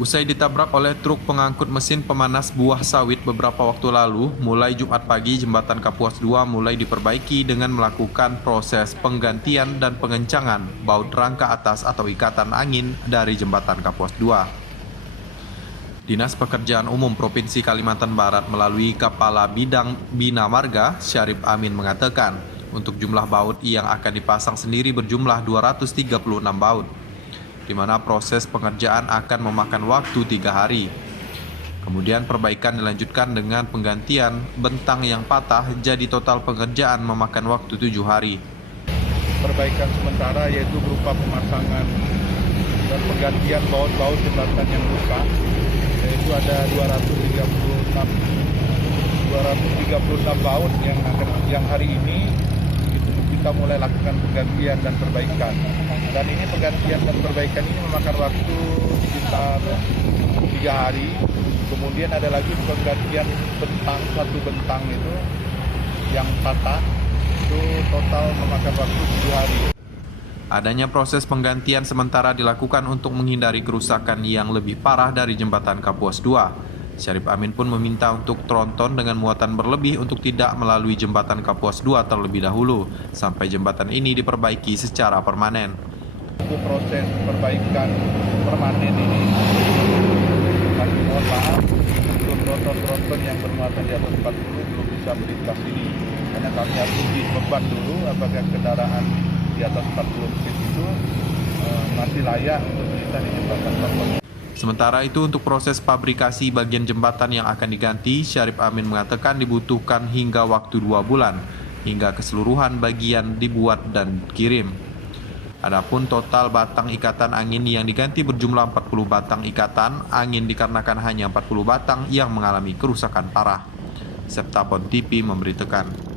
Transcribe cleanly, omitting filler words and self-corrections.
Usai ditabrak oleh truk pengangkut mesin pemanas buah sawit beberapa waktu lalu, mulai Jumat pagi jembatan Kapuas 2 mulai diperbaiki dengan melakukan proses penggantian dan pengencangan baut rangka atas atau ikatan angin dari jembatan Kapuas 2. Dinas Pekerjaan Umum Provinsi Kalimantan Barat melalui Kepala Bidang Bina Marga, Syarif Amin mengatakan, untuk jumlah baut yang akan dipasang sendiri berjumlah 236 baut, di mana proses pengerjaan akan memakan waktu 3 hari. Kemudian perbaikan dilanjutkan dengan penggantian bentang yang patah, jadi total pengerjaan memakan waktu 7 hari. Perbaikan sementara yaitu berupa pemasangan dan penggantian baut-baut jembatan yang rusak, yaitu ada 236 baut yang hari ini kita mulai lakukan penggantian dan perbaikan. Dan ini penggantian dan perbaikan ini memakan waktu sekitar 3 hari. Kemudian ada lagi penggantian satu bentang itu yang patah, itu total memakan waktu 7 hari. Adanya proses penggantian sementara dilakukan untuk menghindari kerusakan yang lebih parah dari jembatan Kapuas 2. Syarif Amin pun meminta untuk tronton dengan muatan berlebih untuk tidak melalui jembatan Kapuas 2 terlebih dahulu, sampai jembatan ini diperbaiki secara permanen. Untuk proses perbaikan permanen ini, kami mohon maaf untuk tronton-tronton yang bermuatan di atas 40 belum bisa melintas ini, karena kami harus uji beban dulu apakah kendaraan di atas 40 feet itu masih layak untuk melintas di jembatan Kapuas. Sementara itu, untuk proses fabrikasi bagian jembatan yang akan diganti, Syarif Amin mengatakan dibutuhkan hingga waktu 2 bulan, hingga keseluruhan bagian dibuat dan dikirim. Adapun total batang ikatan angin yang diganti berjumlah 40 batang ikatan angin dikarenakan hanya 40 batang yang mengalami kerusakan parah. Septapon TV memberitakan.